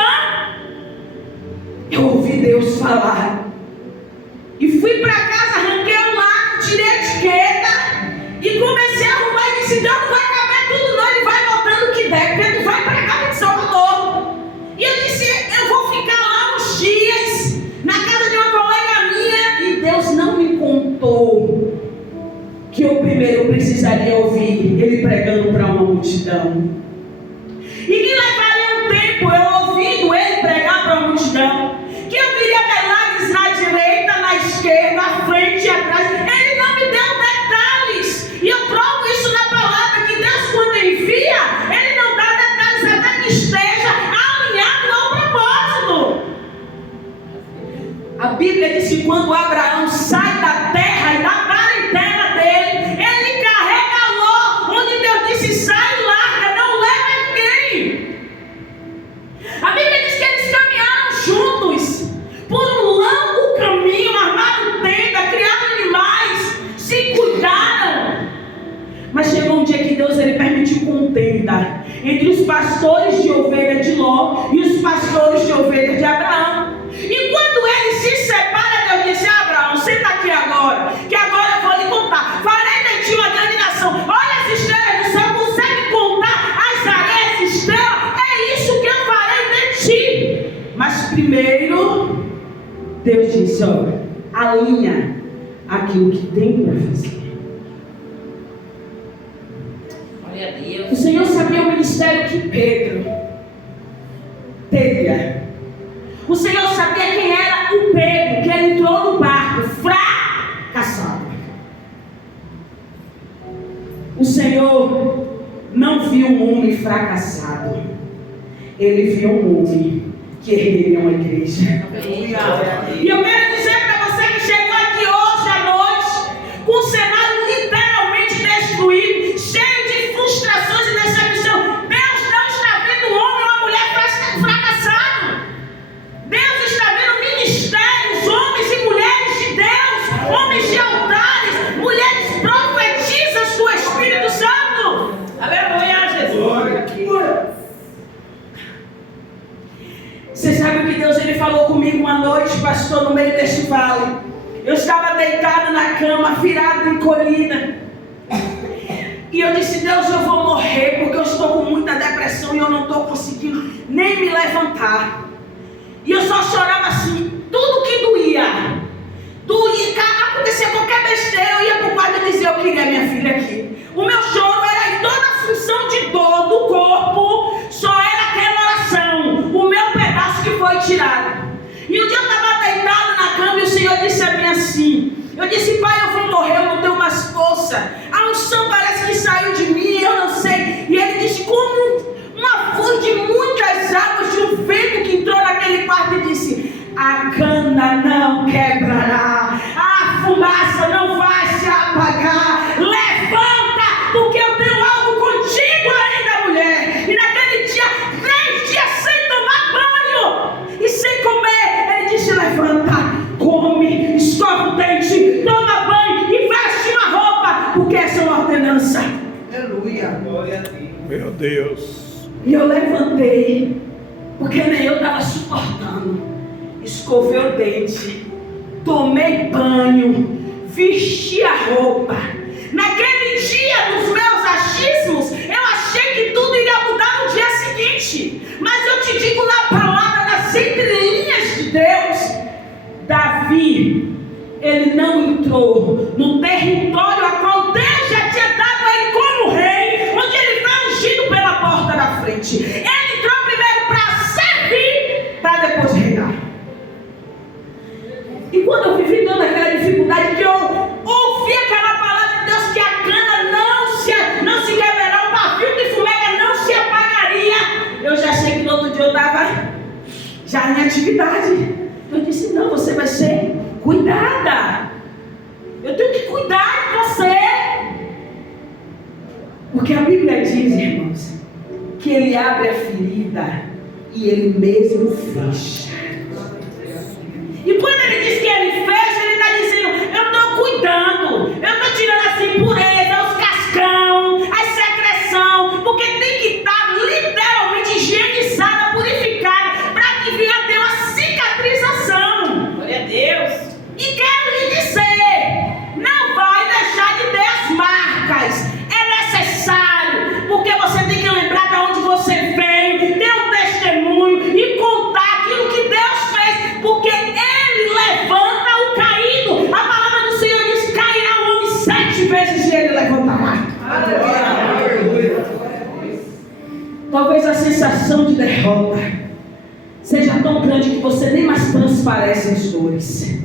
ouvi Deus falar. E fui para casa, arranquei o lado, tirei a etiqueta e comecei a arrumar e disse: Deus, não vai caber tudo não, Ele vai botando o que der, porque tu vai pregar em Salvador. E eu disse: eu vou ficar lá uns dias, na casa de uma colega minha. E Deus não me contou que eu primeiro precisaria ouvir Ele pregando para uma multidão. E que levaria um tempo eu ouvindo Ele pregar para uma multidão. Que eu viria milagres na direita, na esquerda, à frente e atrás. Ele não me deu detalhes. E eu provo isso na palavra, que Deus, quando envia, Ele não dá detalhes até que esteja alinhado ao propósito. A Bíblia diz que quando Abraão sai da terra e da parentela dele, ele carrega Ló, onde Deus disse: sai e larga, não leva ninguém. A Bíblia diz que eles caminharam juntos por um longo caminho, armaram tenda, criaram animais, se cuidaram. Mas chegou um dia que Deus, Ele permitiu contenda entre os pastores de ovelha de Ló e os pastores de ovelha de Abraão. E quando ele se separa, Deus disse: Abraão, senta aqui agora, que agora eu vou lhe contar. Farei de ti uma grande nação. Olha as estrelas do céu, consegue contar as areias estrelas? É isso que eu farei de ti. Mas primeiro, Deus disse: olha, alinha aquilo que tem para fazer. Glória a Deus. O Senhor sabia o ministério que Pedro teria. O Senhor sabia quem era o Pedro, que ele entrou no barco fracassado. O Senhor não viu um homem fracassado. Ele viu um homem que ergueria uma igreja. E eu quero dizer para você que chegou aqui hoje à noite com o cenário literalmente destruído, cheio de frustrações e decepção. Deus não está vendo um homem ou uma mulher fracassado. Deus está vendo ministérios, homens e mulheres de Deus, homens de altares, mulheres profetisas do Espírito Santo. Aleluia, Jesus. Você sabe o que Deus, Ele falou comigo uma noite, pastor, no meio deste vale. Eu estava deitado na cama, virado, encolhida. E eu disse, Deus, eu vou morrer, porque eu estou com muita depressão e eu não estou conseguindo nem me levantar. E eu só chorava assim, tudo que doía, acontecia qualquer besteira, eu ia para o quarto e dizia, eu queria minha filha aqui. O meu choro era em toda a função de dor do corpo, só era aquela oração, o meu pedaço que foi tirado. E um dia eu estava deitado na cama e o Senhor disse a mim assim, eu disse, pai, eu vou morrer, eu não tenho mais força, a unção parece que saiu de mim, eu não sei. E ele disse, como uma voz de muitas águas, de um vento que entrou naquele quarto e disse, a cana não quebrará, a fumaça não vai se apagar, levanta, porque eu tenho algo contigo ainda, mulher. E naquele dia, 3 dias sem tomar banho e sem comer, ele disse, levanta, come, escova o dente, toma banho e veste uma roupa, porque essa é uma ordenança. Aleluia, glória a Deus. Meu Deus. E eu levantei, porque nem eu estava suportando. Escovei o dente, tomei banho, vesti a roupa. Naquele dia, nos meus achismos, eu achei que tudo iria mudar no dia seguinte. Mas eu te digo na palavra, nas entrelinhas de Deus, Davi, ele não entrou no território a qual Deus já tinha dado a ele como rei, onde ele foi ungido pela porta da frente. Ele entrou primeiro para servir, para depois reinar. E quando eu vivi toda aquela dificuldade, que eu ouvi aquela palavra de Deus, que a cana não se quebrará, o pavio de fumeira não se apagaria, eu já achei que no outro dia eu estava já em atividade. Eu disse, não, você vai ser cuidada. Eu tenho que cuidar de você. Porque a Bíblia diz, irmãos, que ele abre a ferida e ele mesmo fecha. E quando ele diz que ele fecha, ele está dizendo, eu estou cuidando, eu estou tirando as impurezas, os cascão, a secreção, porque tem que estar literalmente higienizada, purificada, para que venha ter uma cicatrização. Glória a Deus. E quero lhe dizer, não vai deixar de ter as marcas. É necessário, porque você tem que lembrar de onde você veio, ter um testemunho e contar aquilo que Deus fez, porque Ele levanta o caído. A palavra do Senhor diz, cairá o homem 7 vezes e Ele levantará. Talvez a sensação de derrota seja tão grande que você nem mais transparece as dores.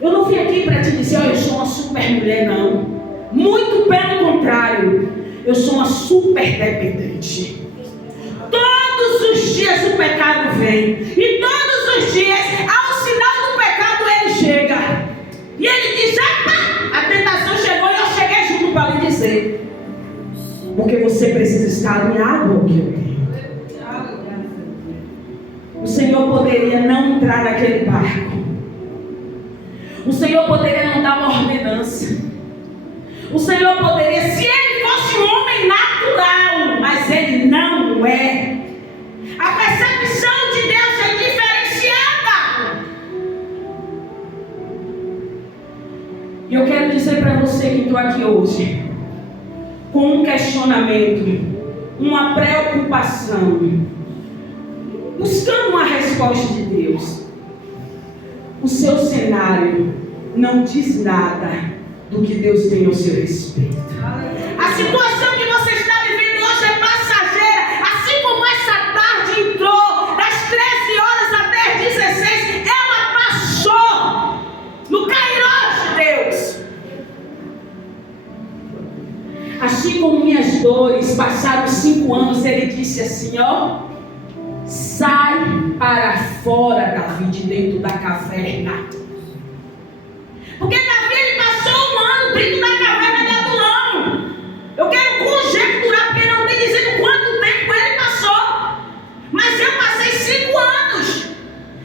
Eu não vim aqui para te dizer, eu sou uma super mulher, não. Muito pelo contrário, eu sou uma super dependente. Todos os dias o pecado vem, e todos os dias, ao sinal do pecado, ele chega. E ele diz, epa, a tentação chegou e eu cheguei junto para lhe dizer. Porque você precisa estar alinhado ao que eu tenho. O Senhor poderia não entrar naquele barco. O Senhor poderia não dar uma ordenança. O Senhor poderia, se ele fosse um homem natural, mas ele não é. A percepção de Deus é diferenciada. E eu quero dizer para você que estou aqui hoje, com um questionamento, uma preocupação, buscando uma resposta de Deus. O seu cenário não diz nada do que Deus tem ao seu respeito. A situação que você está vivendo hoje é passageira, assim como essa tarde entrou, das 13 horas até as 16, ela passou no Kairos de Deus. Assim como minhas dores passaram 5 anos, ele disse assim, ó, sai para fora, Davi, de dentro da caverna. Porque Davi, ele passou 1 ano dentro da caverna de Adulão. Eu quero conjecturar, porque não tem dizendo quanto tempo ele passou. Mas eu passei 5 anos.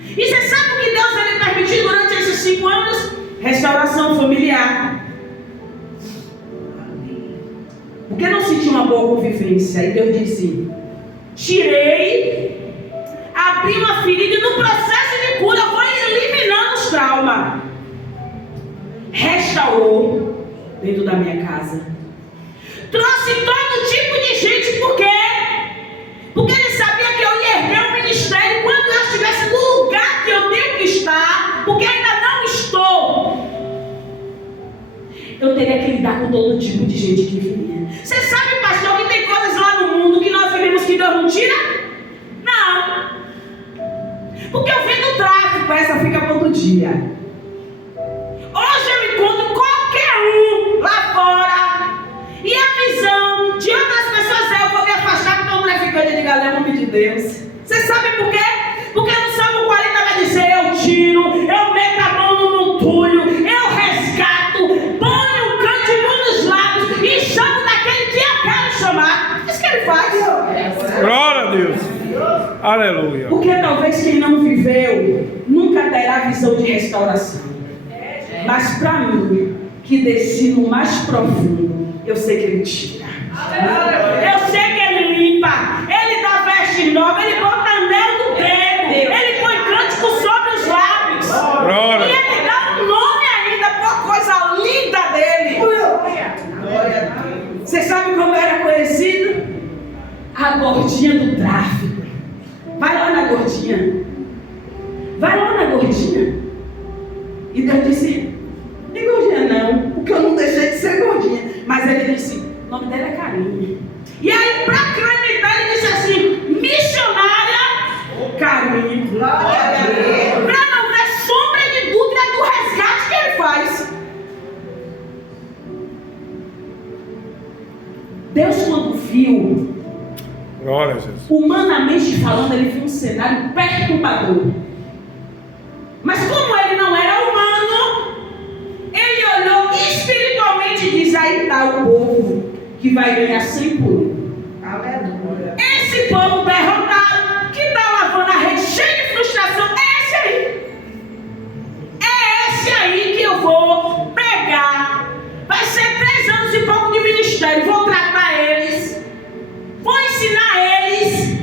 E você sabe o que Deus ele permitiu durante esses 5 anos? Restauração familiar. Porque não senti uma boa convivência. E Deus disse, tirei, abri uma ferida e no processo de cura eu vou eliminando os traumas. restaurou dentro da minha casa. Trouxe todo tipo de gente, por quê? Porque ele sabia que eu ia erguer o ministério quando eu estivesse no lugar que eu tenho que estar, porque ainda não estou. Eu teria que lidar com todo tipo de gente que vinha. Você sabe, pastor, que tem coisas lá no mundo que nós vivemos que Deus não tira? Não. Porque eu venho do tráfico, essa fica para outro dia. Hoje eu encontro qualquer um lá fora e a visão de outras pessoas é: eu vou me afastar porque eu não é ficante de galera, nome de Deus. Você sabe por quê? Porque no Salmo 40 vai dizer: eu tiro, eu meto a mão no montulho, eu resgato, ponho um cântico nos lábios e chamo daquele que eu quero chamar. Isso que ele faz. Glória a Deus. Aleluia. Porque talvez quem não viveu nunca terá visão de restauração. Mas para mim, que desci no mais profundo, eu sei que ele tira. Eu sei que ele limpa. Ele dá veste nova, ele bota anel no dedo, ele põe cântico sobre os lábios. Glória. E ele dá um nome ainda por coisa linda dele. Você sabe como era conhecido? A gordinha do tráfico. Vai lá na gordinha. Vai lá na gordinha. E Deus disse: nem gordinha não, porque eu não deixei de ser gordinha. Mas ele disse: o nome dela é Karine. E aí, para acreditar, ele disse assim: missionária Karine. Para não ter sombra de dúvida do resgate que ele faz. Deus, quando viu, Glória a Jesus. humanamente falando, ele viu um cenário perturbador. Mas como ele não era humano, ele olhou espiritualmente e diz: aí está o povo que vai ganhar 100 por 1. Aleluia. Esse povo derrotado, que está lavando a rede cheia de frustração, é esse aí. É esse aí que eu vou pegar. Vai ser 3 anos e pouco de ministério. Vou tratar eles, vou ensinar eles,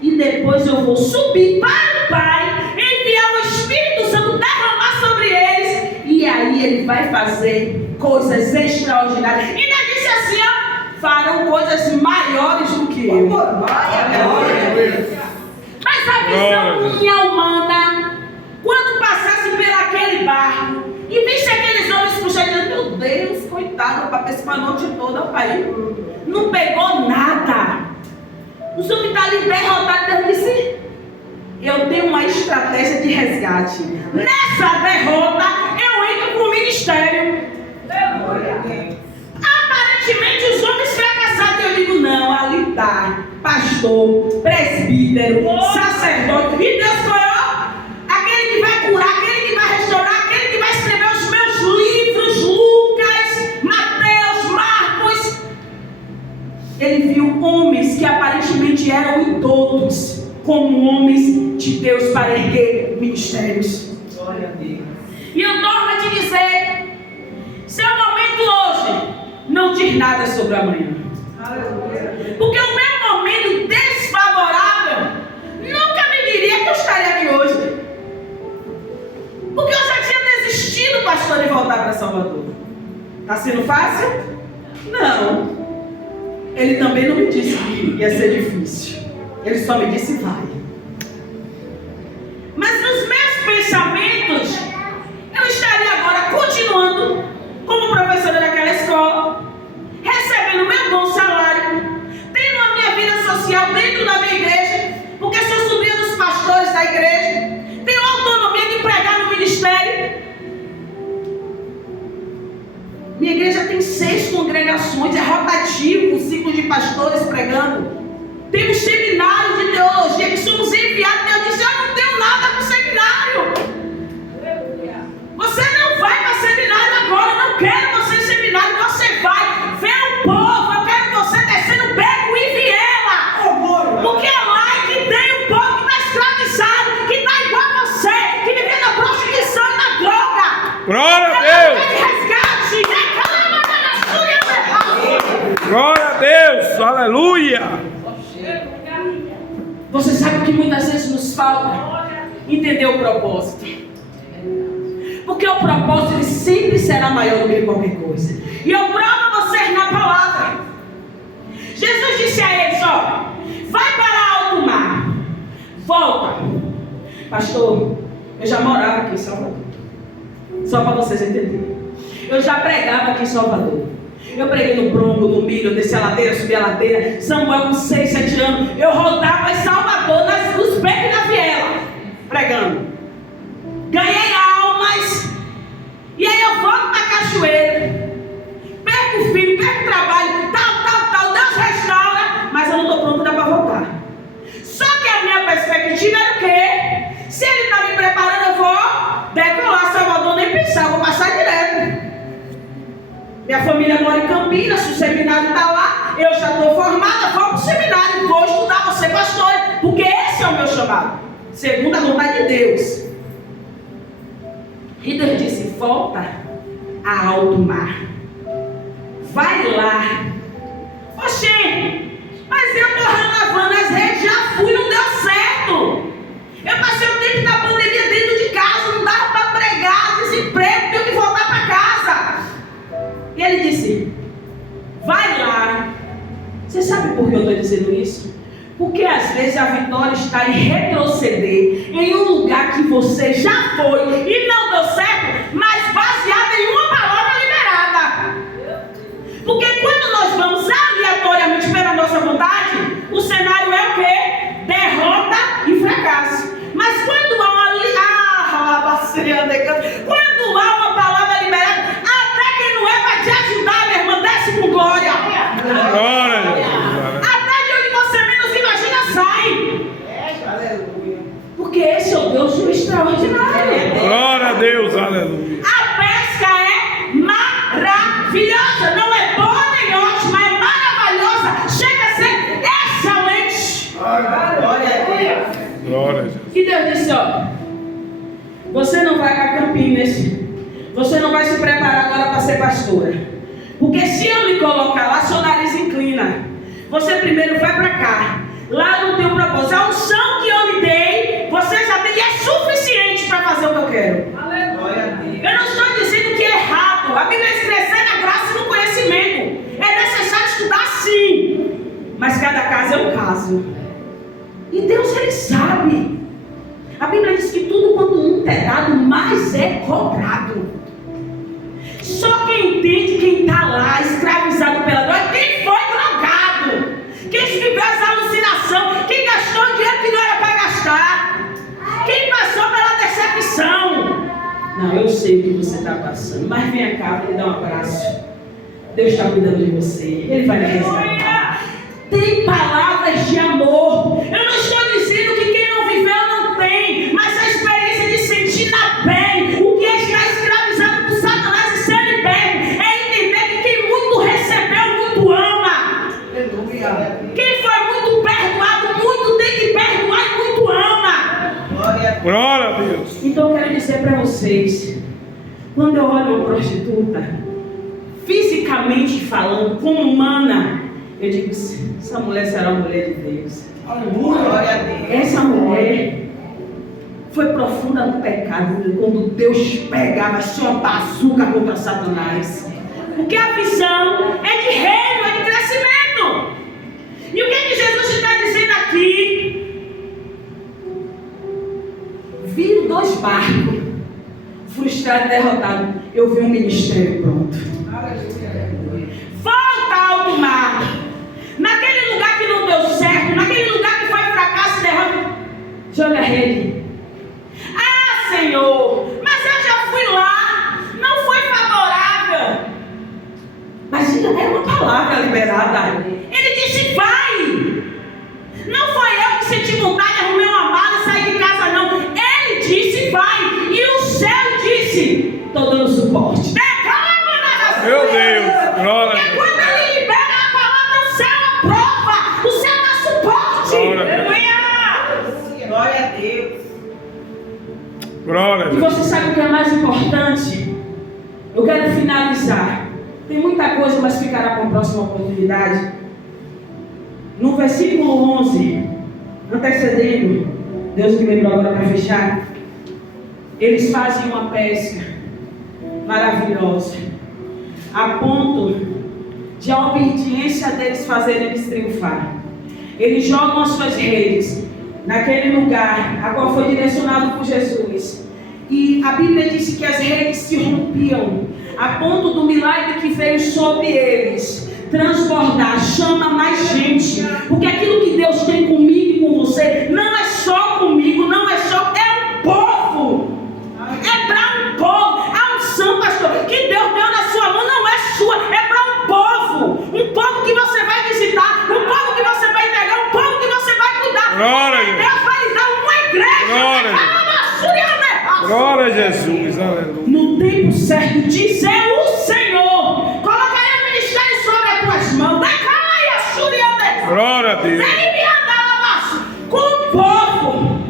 e depois eu vou subir para o Pai, enviar o Espírito Santo, derramar sobre eles, e aí ele vai fazer coisas extraordinárias. E ainda disse assim: ó, farão coisas maiores do que eu. Mas a visão minha humana, quando passasse pelaquele barco e visse aqueles homens puxando, meu Deus, coitado, para pescar a noite toda, o pai não pegou nada. Os homens estão ali derrotados. Deus disse: eu tenho uma estratégia de resgate. Nessa derrota, eu entro para o ministério. Aparentemente, os homens fracassados, eu digo: não, ali está pastor, presbítero, sacerdote. E Deus foi, ó, aquele que vai curar, aquele que vai restaurar, aquele que vai escrever os meus livros, Lucas, Mateus, Marcos. Ele viu homens que aparentemente eram idosos como homens de Deus para erguer ministérios. Glória a Deus. E eu torno a te dizer: seu momento hoje não diz nada sobre amanhã. Aleluia. Porque o meu momento desfavorável nunca me diria que eu estaria aqui hoje. Porque eu já tinha desistido, pastor, de voltar para Salvador. Está sendo fácil? Não. Ele também não me disse que ia ser difícil. Ele só me disse: vai. Mas nos meus pensamentos, eu estaria agora continuando como professora daquela escola, recebendo meu bom salário, tendo a minha vida social dentro da minha igreja, porque sou sobrinha dos pastores da igreja, tenho autonomia de pregar no ministério. Minha igreja tem 6 congregações, é rotativo o ciclo de pastores pregando. Temos seminários de teologia que somos enviados. Deus disse: eu não tenho nada com seminário. Você não vai para seminário agora, eu não quero você em seminário. Você vai ver o povo, eu quero você descendo Beco e Viela. Porque é lá que tem um povo que está escravizado, que está igual a você, que vive na prostituição e na droga. Glória a Deus. Glória a Deus. Aleluia. Você sabe o que muitas vezes nos falta? Entender o propósito. Porque Porque o propósito ele sempre será maior do que qualquer coisa. E eu provo a vocês na palavra. Jesus disse a eles, ó, vai para alto mar, volta. Pastor, eu já morava aqui em Salvador. Só para vocês entenderem. Eu já pregava aqui em Salvador. Eu preguei no Bronco, no Milho, eu desci a ladeira, subi a ladeira. Samuel com 6, 7 anos. Eu rodava em Salvador, nos becos e na viela, pregando. Ganhei almas. E aí eu volto para a cachoeira. Perco o filho, perco o trabalho, tal. Deus restaura. Mas eu não estou pronta para voltar. Só que a minha perspectiva era o quê? Se ele está me preparando, eu vou decolar Salvador, nem pensar, vou passar direto. Minha família mora em Campinas, o seminário está lá, eu já estou formada, vou para o seminário, vou estudar, vou ser pastora, porque esse é o meu chamado, segundo a vontade de Deus. E Deus disse, volta a alto mar, vai lá. Oxê, mas eu estou renovando as redes, já fui, não deu certo. Eu passei o tempo da pandemia dentro de casa, não dava para pregar, desemprego, tenho que voltar para casa. E ele disse, vai lá. Você sabe por que eu estou dizendo isso? Porque às vezes a vitória está em retroceder em um lugar que você já foi e não deu certo, mas baseado em uma palavra liberada. Porque quando nós vamos aleatoriamente pela nossa vontade, o cenário é o quê? Derrota e fracasso. Mas quando há uma palavra liberada, até quem não é para te ajudar, minha irmã, desce com glória. Até de onde você menos imagina sai. Aleluia. Porque esse é o Deus extraordinário. Glória a Deus, aleluia. A pesca é maravilhosa. Não é boa nem ótima, é maravilhosa. Chega a ser excelente. Glória a Deus. Glória a Deus. E Deus disse, ó, você não vai para Campinas, você não vai se preparar agora para ser pastora, porque se eu lhe colocar lá, seu nariz inclina. Você primeiro vai para cá, lá no teu propósito, a unção que eu lhe dei, você já tem, e é suficiente para fazer o que eu quero. Glória a Deus. Eu não estou dizendo que é errado, a Bíblia diz crescer na graça e no conhecimento, é necessário estudar sim, mas cada caso é um caso, e Deus ele sabe. A Bíblia diz que tudo quanto muito é dado, mais é cobrado. Só quem entende, quem está lá, escravizado pela dor, quem foi drogado, quem viveu essa alucinação, quem gastou dinheiro que não era para gastar, quem passou pela decepção. Não, eu sei o que você está passando, mas vem cá, vou lhe dar um abraço. Deus está cuidando de você, Ele vai lhe resgatar. Tem palavras de amor. Eu não estou dizendo que quem não viveu não tem, mas a experiência de sentir na pele o que é estar escravizado por Satanás e ser liberto é entender que quem muito recebeu, muito ama. Aleluia. Quem foi muito perdoado, muito tem que perdoar e muito ama. Glória a Deus. Glória a Deus. Então eu quero dizer para vocês, quando eu olho uma prostituta, fisicamente falando, como humana, eu digo, essa mulher será uma mulher de Deus. Aleluia. Glória a Deus. Essa mulher foi profunda no pecado, quando Deus pegava assim uma bazuca contra Satanás. Porque a visão é de reino, é de crescimento. E o que é que Jesus está dizendo aqui? Viram 2 barcos, frustrado e derrotado. Eu vi um ministério pronto. Aleluia. Volta ao alto mar. Naquele lugar que não deu certo, naquele lugar que foi fracasso e derrota, joga a rede. Ah, Senhor, mas eu já fui lá, não foi favorável. Mas era uma palavra liberada. Ele disse, vai. Não foi eu que senti vontade, arrumei uma mala e saí de casa, não. Ele disse, vai. E o céu disse, estou dando suporte. Meu Deus, glória a Porque Deus. quando ele libera a palavra, o céu aprova, o céu dá suporte. Glória a Deus. Aleluia. Glória a Deus. Glória a E Deus. você sabe o que é mais importante? Eu quero finalizar. Tem muita coisa, mas ficará para a próxima oportunidade. No versículo 11, antecedendo, Deus me lembrou agora para fechar. Eles fazem uma pesca. maravilhosa, a ponto de a obediência deles fazer eles triunfar. Eles jogam as suas redes naquele lugar a qual foi direcionado por Jesus. E a Bíblia disse que as redes se rompiam, a ponto do milagre que veio sobre eles transbordar. Chama mais gente, porque aquilo que Deus tem comigo e com você não é só comigo, não é só, é um povo, é para um povo. A unção, pastor, que Deus deu na sua mão não é sua, é para um povo que você vai visitar, um povo que você vai entregar, um povo que você vai cuidar. Glória. Deus vai lhe dar uma igreja. Glória a Jesus, aleluia. No tempo certo, diz o Senhor, colocarei o ministério sobre as tuas mãos. Glória a Deus. Com o povo.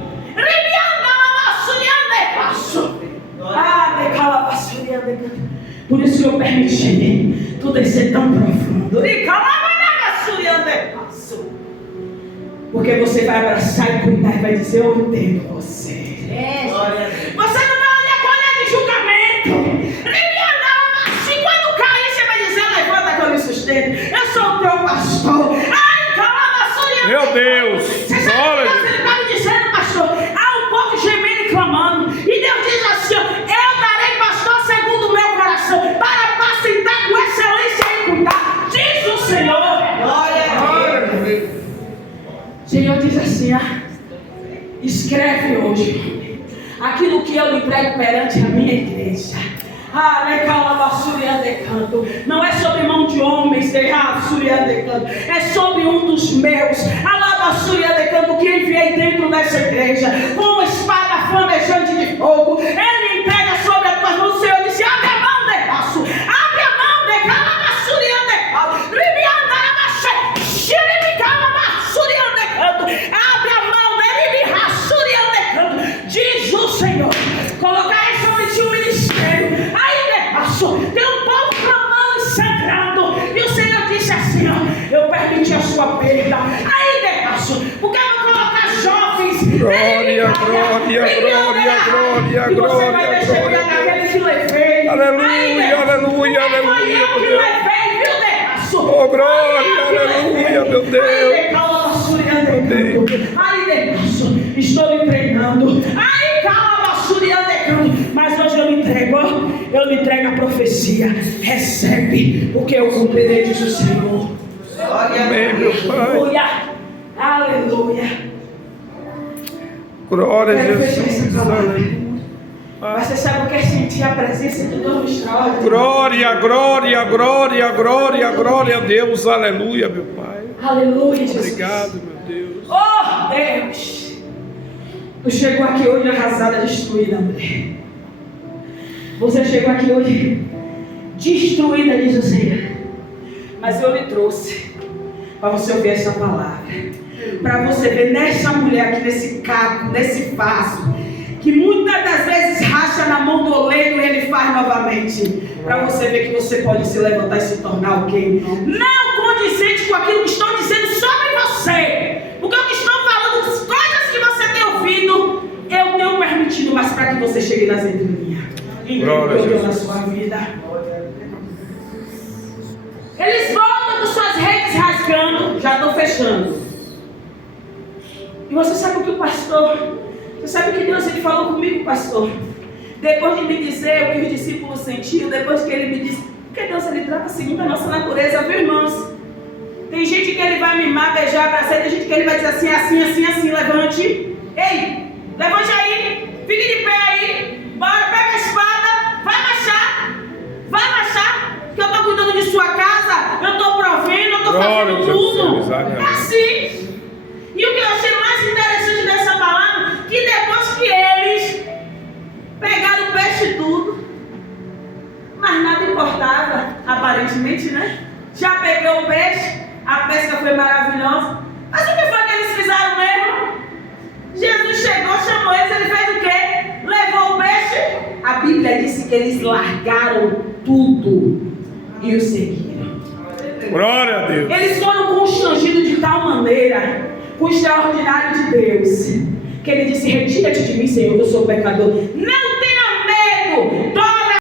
Por isso que eu permiti tu descer tão profundo. Porque você vai abraçar e cuidar e vai dizer: eu entendo você. Você não vai olhar com olhar de julgamento. Se quando cair, você vai dizer: levanta que eu lhe sustento. Eu sou o teu pastor. Meu Deus. Você sabe o que ele está me dizendo, pastor? Há um povo gemendo e clamando. E Deus diz assim: eu darei pastor segundo o meu coração, para apacentar com excelência e cuidar. Diz o Senhor. O Senhor diz assim: escreve hoje aquilo que eu lhe entrego perante a minha igreja. Não é sobre mão de homens, é sobre um dos meus. Que enviei dentro dessa igreja com uma espada flamejante de fogo. Ele entrega sobre as tuas mãos. O Senhor disse: abre a mão, Depasso. Abre a mão, abre a mão, diz o Senhor. Colocarei sobre ti um ministério. Tem um povo clamando e sangrando. E o Senhor disse assim: eu permiti a sua perda. Porque eu vou colocar jovens. Glória. E você vai receber daquele que levei. Aleluia. Oh, glória, aleluia, meu Deus. Estou lhe treinando. Mas hoje eu lhe entrego a profecia. Recebe, porque eu cumprirei, diz o Senhor. Amém, meu Pai. Aleluia. Glória a Jesus. Mas você sabe o que é sentir a presença de Deus no extraordinário? Glória a Deus. Aleluia, meu Pai. Aleluia, Jesus. Obrigado, meu Deus. Oh, Deus. Tu chegou aqui hoje arrasada, destruída, mulher. Você chegou aqui hoje destruída, diz o Senhor. Mas eu lhe trouxe para você ouvir essa palavra. Para você ver nessa mulher aqui, nesse caco, nesse vaso, que muitas das vezes racha na mão do oleiro e ele faz novamente. Para você ver que você pode se levantar e se tornar alguém não condizente com aquilo que estão dizendo sobre você. Porque o que estão falando, as coisas que você tem ouvido, eu tenho permitido, mas para que você chegue nas entrelinhas. Glória na sua vida. Eles voltam com suas redes rasgando. Já estou fechando. E você sabe o que o pastor... Você sabe o que Deus ele falou comigo, pastor? Depois de me dizer o que os discípulos sentiram, depois que ele me disse... Porque Deus ele trata segundo a nossa natureza, viu, irmãos? Tem gente que ele vai mimar, beijar, abraçar. Tem gente que ele vai dizer assim, levante. Ei, levante aí. Fique de pé aí. Bora, pega a espada. Vai marchar. Que eu estou cuidando de sua casa. Eu estou provendo, eu estou fazendo tudo. É assim. E o que eu achei mais interessante dessa palavra, que depois que eles pegaram o peixe tudo, mas nada importava, aparentemente, né? Já pegou o peixe, a pesca foi maravilhosa. Mas o que foi que eles fizeram mesmo? Jesus chegou, chamou eles, ele fez o quê? Levou o peixe. A Bíblia disse que eles largaram tudo e o seguiram. Glória a Deus. Eles foram constrangidos de tal maneira com o extraordinário de Deus, que ele disse: retira-te de mim, Senhor, eu sou pecador. Não